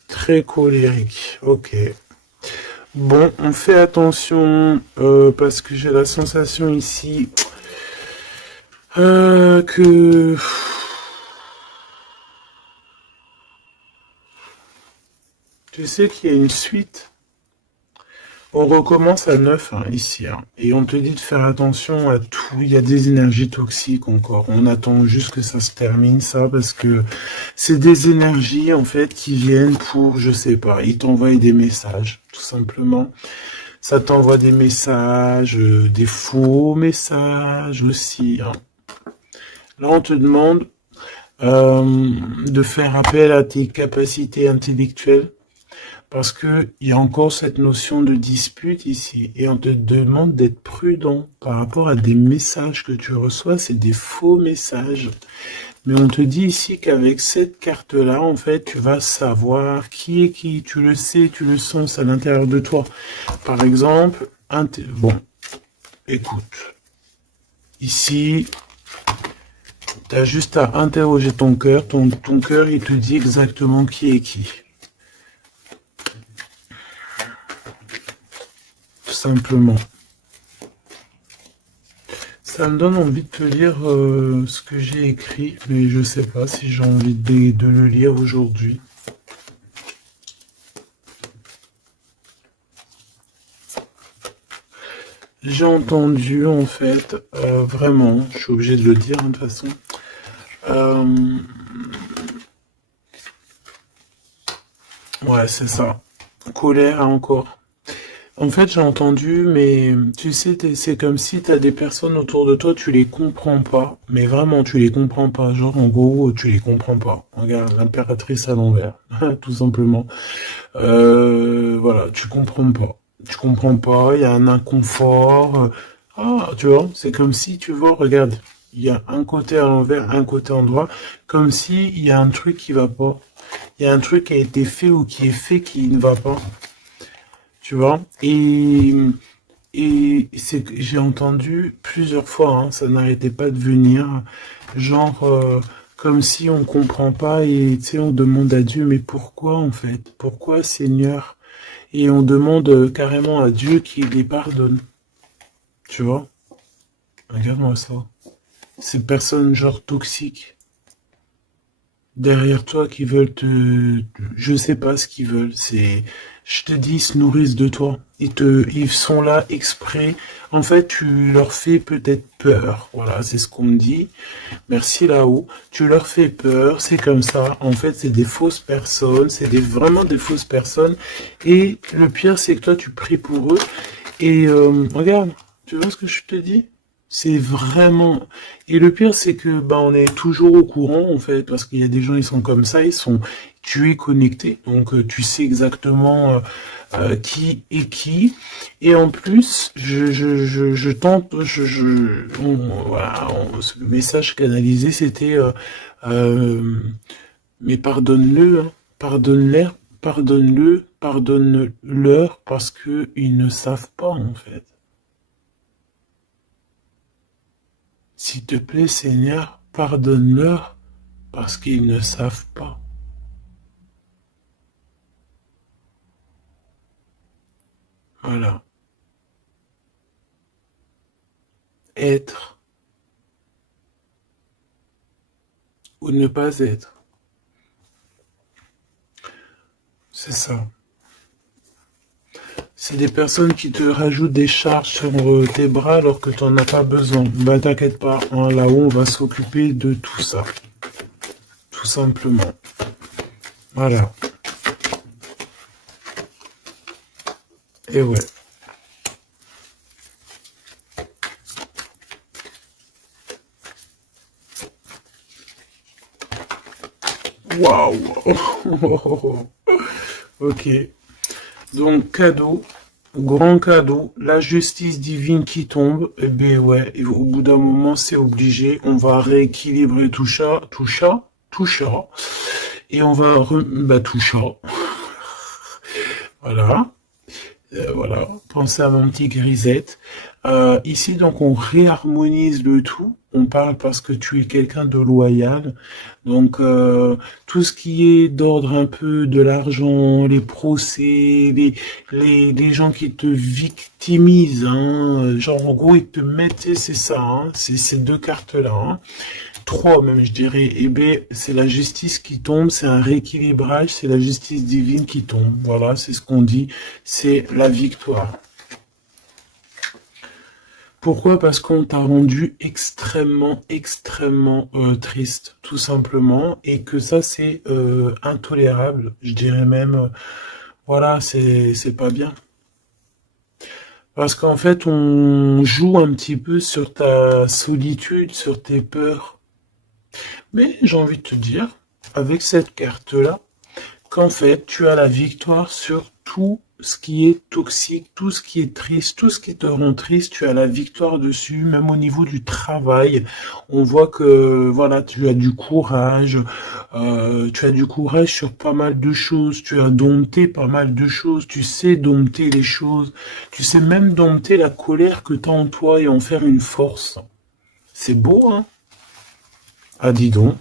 Très colérique. Ok. Bon, on fait attention parce que j'ai la sensation ici que tu sais qu'il y a une suite. On recommence à 9 hein, ici, hein, et on te dit de faire attention à tout. Il y a des énergies toxiques encore. On attend juste que ça se termine, ça, parce que c'est des énergies en fait qui viennent pour, je sais pas, ils t'envoient des messages, tout simplement. Ça t'envoie des messages, des faux messages aussi, hein. Là, on te demande de faire appel à tes capacités intellectuelles. Parce que il y a encore cette notion de dispute ici. Et on te demande d'être prudent par rapport à des messages que tu reçois. C'est des faux messages. Mais on te dit ici qu'avec cette carte-là, en fait, tu vas savoir qui est qui. Tu le sais, tu le sens à l'intérieur de toi. Par exemple, bon, écoute. Ici, tu as juste à interroger ton cœur. Ton cœur, il te dit exactement qui est qui. Tout simplement. Ça me donne envie de te lire ce que j'ai écrit, mais je sais pas si j'ai envie de le lire aujourd'hui. J'ai entendu, en fait, vraiment, je suis obligé de le dire de toute façon, ouais, c'est ça, colère encore. En fait, j'ai entendu, mais tu sais, c'est comme si tu as des personnes autour de toi, tu les comprends pas, mais vraiment, tu les comprends pas. Genre, en gros, tu les comprends pas. Regarde, l'impératrice à l'envers, tout simplement. Voilà, tu comprends pas. Tu comprends pas, il y a un inconfort. Ah, tu vois, c'est comme si, tu vois, regarde, il y a un côté à l'envers, un côté en droit, comme si il y a un truc qui va pas. Il y a un truc qui a été fait ou qui est fait qui ne va pas. Tu vois? Et c'est que j'ai entendu plusieurs fois, hein, ça n'arrêtait pas de venir, genre comme si on comprend pas et tu sais on demande à Dieu mais pourquoi en fait? Pourquoi Seigneur? Et on demande carrément à Dieu qu'il les pardonne. Tu vois? Regarde-moi ça. Ces personnes genre toxiques derrière toi qui veulent je sais pas ce qu'ils veulent, je te dis, ils se nourrissent de toi. Ils sont là exprès. En fait, tu leur fais peut-être peur. Voilà, c'est ce qu'on me dit. Merci là-haut. Tu leur fais peur, c'est comme ça. En fait, c'est des fausses personnes, vraiment des fausses personnes. Et le pire, c'est que toi, tu pries pour eux. Et regarde, tu vois ce que je te dis? C'est vraiment... Et le pire, c'est que bah, on est toujours au courant, en fait, parce qu'il y a des gens, ils sont comme ça, tu es connecté, donc tu sais exactement qui est qui. Et en plus, je tente, voilà, le message canalisé, c'était mais pardonne-le, hein, pardonne-leur, parce que ils ne savent pas, en fait. S'il te plaît, Seigneur, pardonne-leur parce qu'ils ne savent pas. Voilà. Être ou ne pas être. C'est ça. C'est des personnes qui te rajoutent des charges sur tes bras alors que tu n'en as pas besoin. Bah t'inquiète pas, hein, là-haut on va s'occuper de tout ça. Tout simplement. Voilà. Et ouais. Waouh. Ok. Donc cadeau. Grand cadeau, la justice divine qui tombe, eh ben ouais, et au bout d'un moment c'est obligé, on va rééquilibrer tout ça, et on va tout ça, voilà. Voilà, pensez à mon petit grisette. Ici, donc, on réharmonise le tout. On parle parce que tu es quelqu'un de loyal. Donc, tout ce qui est d'ordre un peu de l'argent, les procès, les gens qui te victimisent, hein, genre, en gros, ils te mettent, c'est ça, hein, c'est ces deux cartes-là, hein. Trois même, je dirais. Eh bien, c'est la justice qui tombe, c'est un rééquilibrage, c'est la justice divine qui tombe. Voilà, c'est ce qu'on dit, c'est la victoire. Pourquoi? Parce qu'on t'a rendu extrêmement triste, tout simplement, et que ça, c'est intolérable. Je dirais même, voilà, c'est pas bien. Parce qu'en fait, on joue un petit peu sur ta solitude, sur tes peurs. Mais j'ai envie de te dire, avec cette carte-là, qu'en fait, tu as la victoire sur tout ce qui est toxique, tout ce qui est triste, tout ce qui te rend triste, tu as la victoire dessus, même au niveau du travail. On voit que, voilà, tu as du courage sur pas mal de choses, tu as dompté pas mal de choses, tu sais dompter les choses, tu sais même dompter la colère que tu as en toi et en faire une force. C'est beau, hein? Ah, dis donc.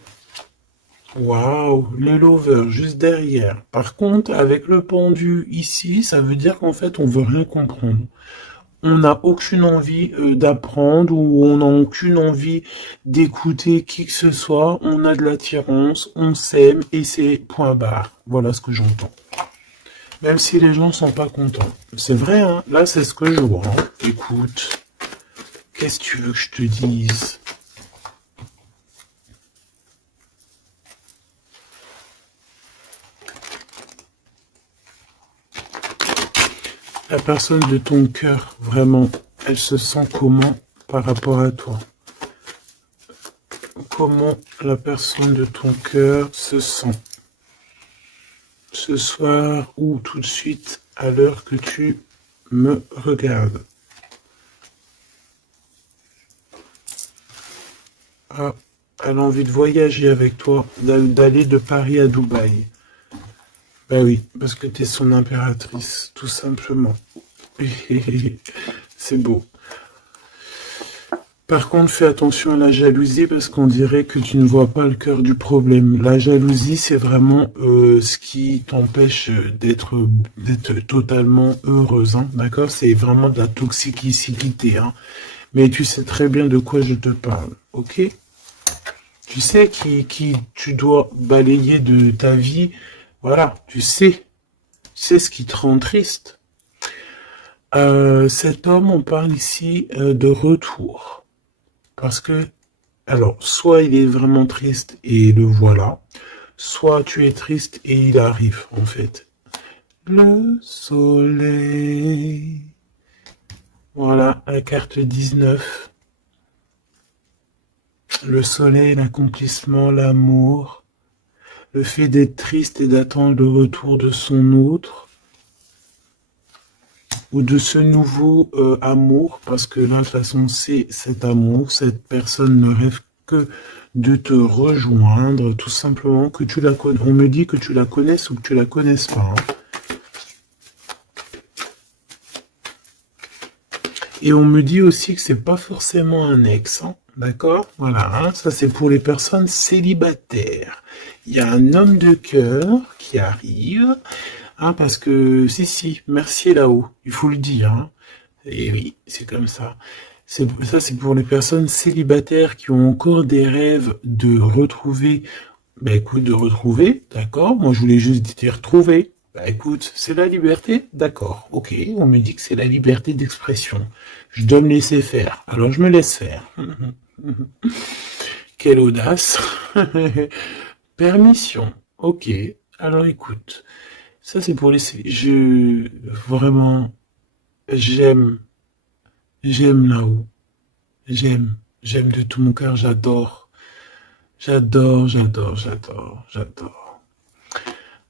Waouh, les lovers juste derrière. Par contre, avec le pendu ici, ça veut dire qu'en fait, on veut rien comprendre. On n'a aucune envie d'apprendre ou on n'a aucune envie d'écouter qui que ce soit. On a de l'attirance, on s'aime et c'est point barre. Voilà ce que j'entends. Même si les gens sont pas contents. C'est vrai, hein. Là, c'est ce que je vois. Hein. Écoute, qu'est-ce que tu veux que je te dise? La personne de ton cœur, vraiment, elle se sent comment par rapport à toi? Comment la personne de ton cœur se sent? Ce soir ou tout de suite à l'heure que tu me regardes. Ah, elle a envie de voyager avec toi, d'aller de Paris à Dubaï. Ben oui, parce que t'es son impératrice, tout simplement. C'est beau. Par contre, fais attention à la jalousie parce qu'on dirait que tu ne vois pas le cœur du problème. La jalousie, c'est vraiment ce qui t'empêche d'être totalement heureuse, hein, d'accord? C'est vraiment de la toxicité, hein. Mais tu sais très bien de quoi je te parle, ok? Tu sais qui tu dois balayer de ta vie. Voilà, tu sais ce qui te rend triste. Cet homme, on parle ici de retour. Parce que, alors, soit il est vraiment triste et le voilà, soit tu es triste et il arrive, en fait. Le soleil. Voilà, la carte 19. Le soleil, l'accomplissement, l'amour, le fait d'être triste et d'attendre le retour de son autre, ou de ce nouveau amour, parce que là, de toute façon, c'est cet amour, cette personne ne rêve que de te rejoindre, tout simplement, que tu la connais. On me dit que tu la connaisses ou que tu la connaisses pas. Hein. Et on me dit aussi que c'est pas forcément un ex, hein. D'accord? Voilà, hein, ça c'est pour les personnes célibataires. Il y a un homme de cœur qui arrive, hein, parce que, si, merci là-haut, il faut le dire, hein. Et oui, c'est comme ça. Ça, c'est pour les personnes célibataires qui ont encore des rêves de retrouver, bah écoute, de retrouver, d'accord? Moi, je voulais juste dire trouver. Bah écoute, c'est la liberté, d'accord, ok, on me dit que c'est la liberté d'expression. Je dois me laisser faire, alors je me laisse faire. Quelle audace. Permission, ok, alors écoute, ça c'est pour les... Vraiment, j'aime là-haut, j'aime de tout mon cœur, j'adore.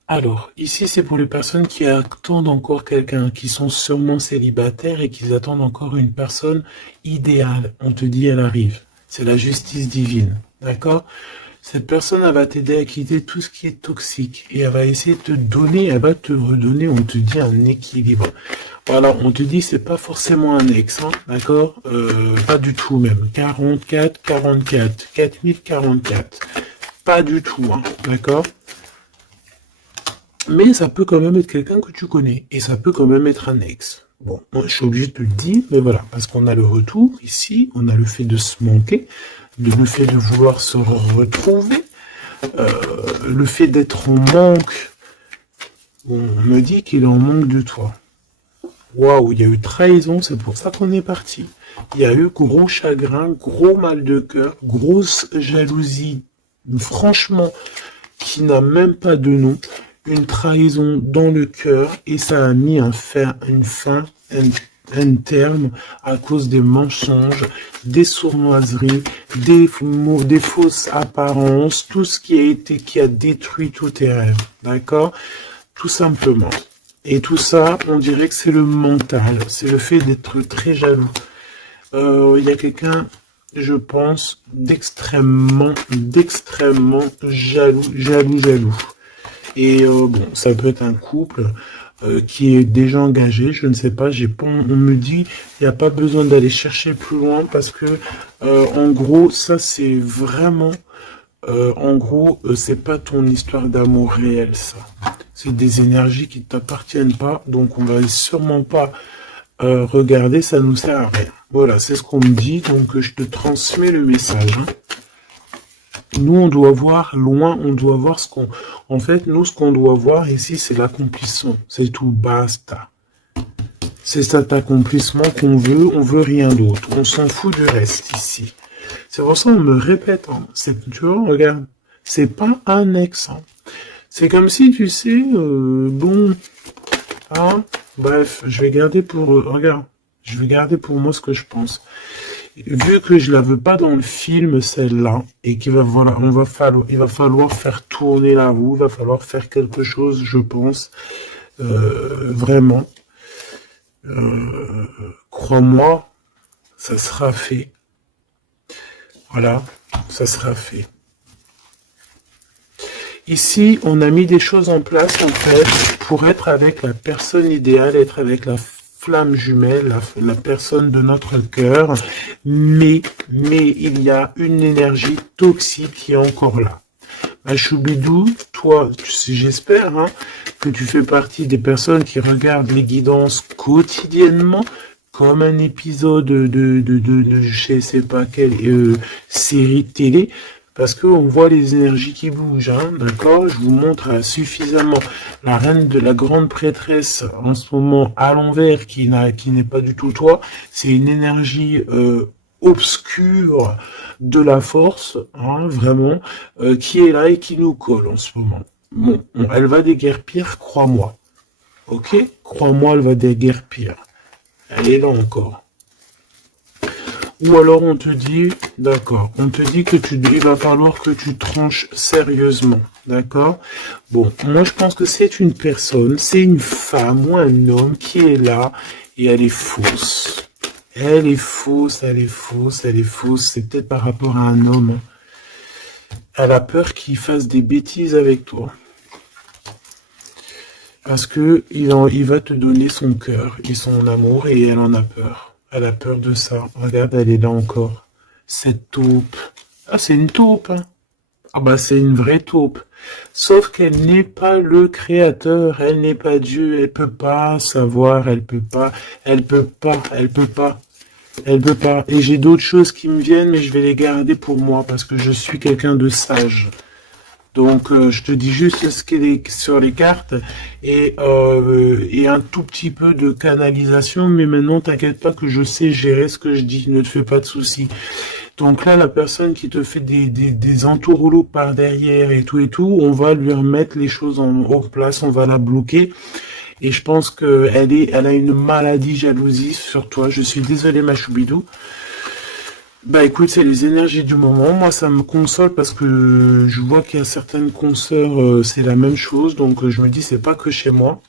Alors, ici, c'est pour les personnes qui attendent encore quelqu'un, qui sont sûrement célibataires et qui attendent encore une personne idéale. On te dit, elle arrive. C'est la justice divine. D'accord? Cette personne, elle va t'aider à quitter tout ce qui est toxique et elle va essayer de te donner, elle va te redonner, on te dit, un équilibre. Voilà, on te dit, c'est pas forcément un ex, hein, d'accord? Pas du tout même. 44, 4044. Pas du tout, hein, d'accord? Mais ça peut quand même être quelqu'un que tu connais. Et ça peut quand même être un ex. Bon, moi, je suis obligé de te le dire, mais voilà. Parce qu'on a le retour ici, on a le fait de se manquer, le fait de vouloir se retrouver, le fait d'être en manque. On me dit qu'il est en manque de toi. Waouh, il y a eu trahison, c'est pour ça qu'on est parti. Il y a eu gros chagrin, gros mal de cœur, grosse jalousie, franchement, qui n'a même pas de nom. Une trahison dans le cœur et ça a mis une fin, un terme à cause des mensonges, des sournoiseries, des fausses apparences, tout ce qui a détruit tous tes rêves, d'accord? Tout simplement. Et tout ça, on dirait que c'est le mental, c'est le fait d'être très jaloux. Il y a quelqu'un, je pense, d'extrêmement jaloux. Et bon, ça peut être un couple qui est déjà engagé, je ne sais pas, on me dit, il n'y a pas besoin d'aller chercher plus loin parce que, en gros, ça c'est vraiment, c'est pas ton histoire d'amour réel, ça. C'est des énergies qui ne t'appartiennent pas, donc on va sûrement pas regarder, ça nous sert à rien. Voilà, c'est ce qu'on me dit, donc je te transmets le message. Hein. Nous, on doit voir loin, on doit voir ce qu'on... En fait, nous, ce qu'on doit voir ici, c'est l'accomplissement. C'est tout, basta. C'est cet accomplissement qu'on veut, on veut rien d'autre. On s'en fout du reste ici. C'est pour ça qu'on me répète. Hein. Tu vois, regarde, c'est pas annexe. Hein. C'est comme si, tu sais, bon... Hein, bref, je vais garder pour... regarde, je vais garder pour moi ce que je pense. Vu que je la veux pas dans le film, celle-là, et qu'il va, voilà, il va falloir faire tourner la roue, il va falloir faire quelque chose, je pense, vraiment. Crois-moi, ça sera fait. Voilà, ça sera fait. Ici, on a mis des choses en place, en fait, pour être avec la personne idéale, être avec la flamme jumelle, la personne de notre cœur, mais il y a une énergie toxique qui est encore là. Choubidou, toi, j'espère hein, que tu fais partie des personnes qui regardent les guidances quotidiennement, comme un épisode de je sais pas quelle série télé, parce qu'on voit les énergies qui bougent, hein, d'accord? Je vous montre suffisamment la reine de la grande prêtresse en ce moment à l'envers, qui n'est pas du tout toi. C'est une énergie obscure de la force, hein, vraiment, qui est là et qui nous colle en ce moment. Bon, elle va déguerpir, crois-moi. Ok? Crois-moi, elle va déguerpir. Elle est là encore. Ou alors on te dit, d'accord, on te dit que il va falloir que tu tranches sérieusement, d'accord? Bon, moi je pense que c'est une personne, c'est une femme ou un homme qui est là et elle est fausse. Elle est fausse, c'est peut-être par rapport à un homme. Elle a peur qu'il fasse des bêtises avec toi. Parce que il va te donner son cœur et son amour et elle en a peur. Elle a peur de ça. Regarde, elle est là encore. Cette taupe. Ah, c'est une taupe. Hein. Ah bah, c'est une vraie taupe. Sauf qu'elle n'est pas le créateur. Elle n'est pas Dieu. Elle peut pas savoir. Elle peut pas. Et j'ai d'autres choses qui me viennent, mais je vais les garder pour moi parce que je suis quelqu'un de sage. Donc, je te dis juste ce qui est sur les cartes et un tout petit peu de canalisation. Mais maintenant, t'inquiète pas que je sais gérer ce que je dis. Ne te fais pas de soucis. Donc là, la personne qui te fait des entourloups par derrière et tout, on va lui remettre les choses en place. On va la bloquer. Et je pense qu'elle a une maladie jalousie sur toi. Je suis désolé, ma choubidou. Bah écoute, c'est les énergies du moment. Moi, ça me console parce que je vois qu'il y a certaines consoeurs, c'est la même chose. Donc je me dis, c'est pas que chez moi.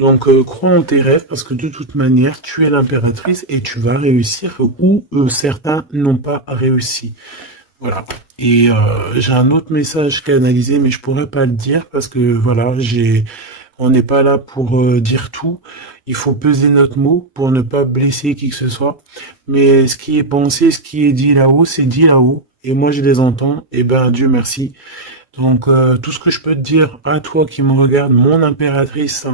Donc crois en tes rêves parce que de toute manière, tu es l'impératrice et tu vas réussir où certains n'ont pas réussi. Voilà. Et j'ai un autre message canalisé, mais je pourrais pas le dire parce que voilà, on n'est pas là pour dire tout. Il faut peser notre mot pour ne pas blesser qui que ce soit. Mais ce qui est pensé, ce qui est dit là-haut, c'est dit là-haut. Et moi, je les entends. Et ben, Dieu merci. Donc, tout ce que je peux te dire à toi qui me regarde, mon impératrice,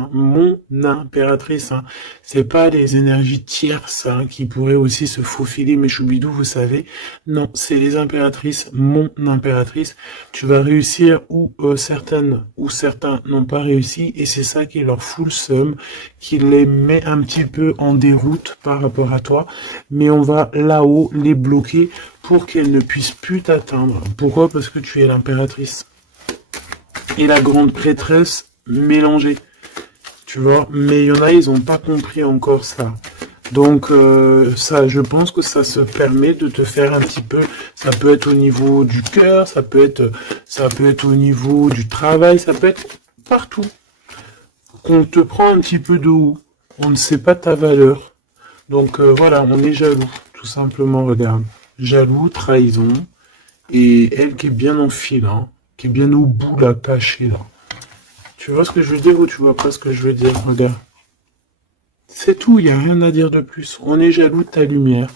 c'est pas les énergies tierces qui pourraient aussi se faufiler, mes choubidous, vous savez. Non, c'est les impératrices, mon impératrice. Tu vas réussir où certaines ou certains n'ont pas réussi, et c'est ça qui leur fout le seum, qui les met un petit peu en déroute par rapport à toi. Mais on va là-haut les bloquer pour qu'elles ne puissent plus t'atteindre. Pourquoi? Parce que tu es l'impératrice. Et la grande prêtresse mélangée. Tu vois, mais il y en a, ils n'ont pas compris encore ça. Donc ça, je pense que ça se permet de te faire un petit peu, ça peut être au niveau du cœur, ça peut être au niveau du travail, ça peut être partout. Qu'on te prend un petit peu de haut, on ne sait pas ta valeur. Donc voilà, on est jaloux, tout simplement, regarde. Jaloux, trahison, et elle qui est bien en fil, hein, qui est bien au bout, là, cachée, là. Tu vois ce que je veux dire ou tu vois pas ce que je veux dire? Regarde. C'est tout, il n'y a rien à dire de plus. On est jaloux de ta lumière.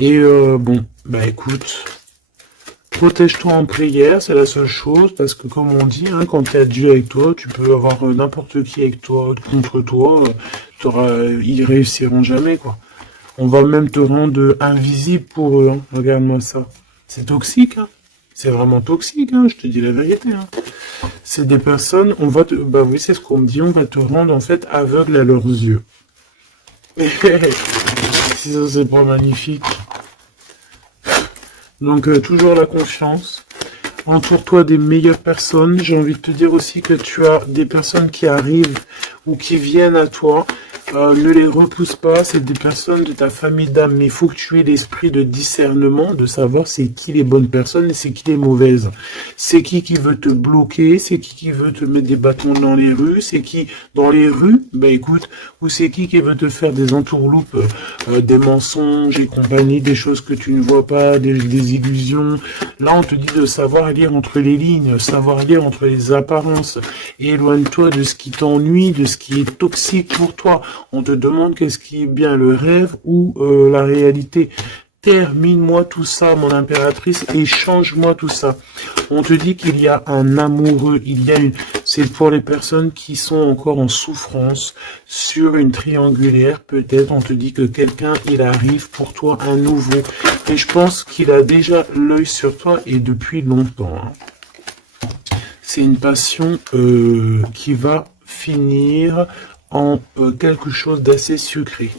Et bon, bah écoute, protège-toi en prière, c'est la seule chose, parce que comme on dit, hein, quand tu as Dieu avec toi, tu peux avoir n'importe qui avec toi, contre toi, ils réussiront jamais, quoi. On va même te rendre invisible pour eux, hein. Regarde-moi ça. C'est toxique, hein. C'est vraiment toxique, hein, je te dis la vérité, hein. C'est des personnes, on va te, bah oui, c'est ce qu'on me dit, on va te rendre en fait aveugle à leurs yeux. Si ça c'est pas magnifique. Donc toujours la confiance. Entoure-toi des meilleures personnes. J'ai envie de te dire aussi que tu as des personnes qui arrivent ou qui viennent à toi. Ne les repousse pas, c'est des personnes de ta famille d'âme, mais il faut que tu aies l'esprit de discernement, de savoir c'est qui les bonnes personnes et c'est qui les mauvaises. C'est qui veut te bloquer, c'est qui veut te mettre des bâtons dans les rues, c'est qui dans les rues, bah écoute, ou c'est qui veut te faire des entourloupes, des mensonges et compagnie, des choses que tu ne vois pas, des illusions. Là, on te dit de savoir lire entre les lignes, savoir lire entre les apparences, et éloigne-toi de ce qui t'ennuie, de ce qui est toxique pour toi. On te demande qu'est-ce qui est bien, le rêve ou la réalité. Termine-moi tout ça, mon impératrice, et change-moi tout ça. On te dit qu'il y a un amoureux, c'est pour les personnes qui sont encore en souffrance, sur une triangulaire, peut-être, on te dit que quelqu'un, il arrive pour toi, un nouveau. Et je pense qu'il a déjà l'œil sur toi, et depuis longtemps, hein. C'est une passion qui va finir en quelque chose d'assez sucré.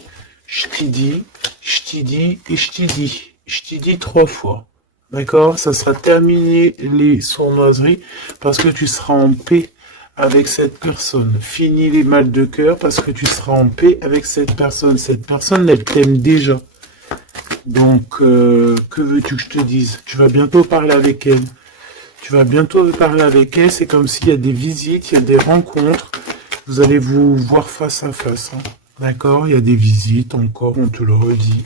Je t'y dis, je t'y dis et je t'y dis. Je t'y dis 3 fois. D'accord? Ça sera terminé les sournoiseries parce que tu seras en paix avec cette personne. Fini les mal de cœur parce que tu seras en paix avec cette personne. Cette personne, elle t'aime déjà. Donc, que veux-tu que je te dise? Tu vas bientôt parler avec elle. Tu vas bientôt parler avec elle. C'est comme s'il y a des visites, il y a des rencontres. Vous allez vous voir face à face. Hein. D'accord? Il y a des visites encore, on te le redit.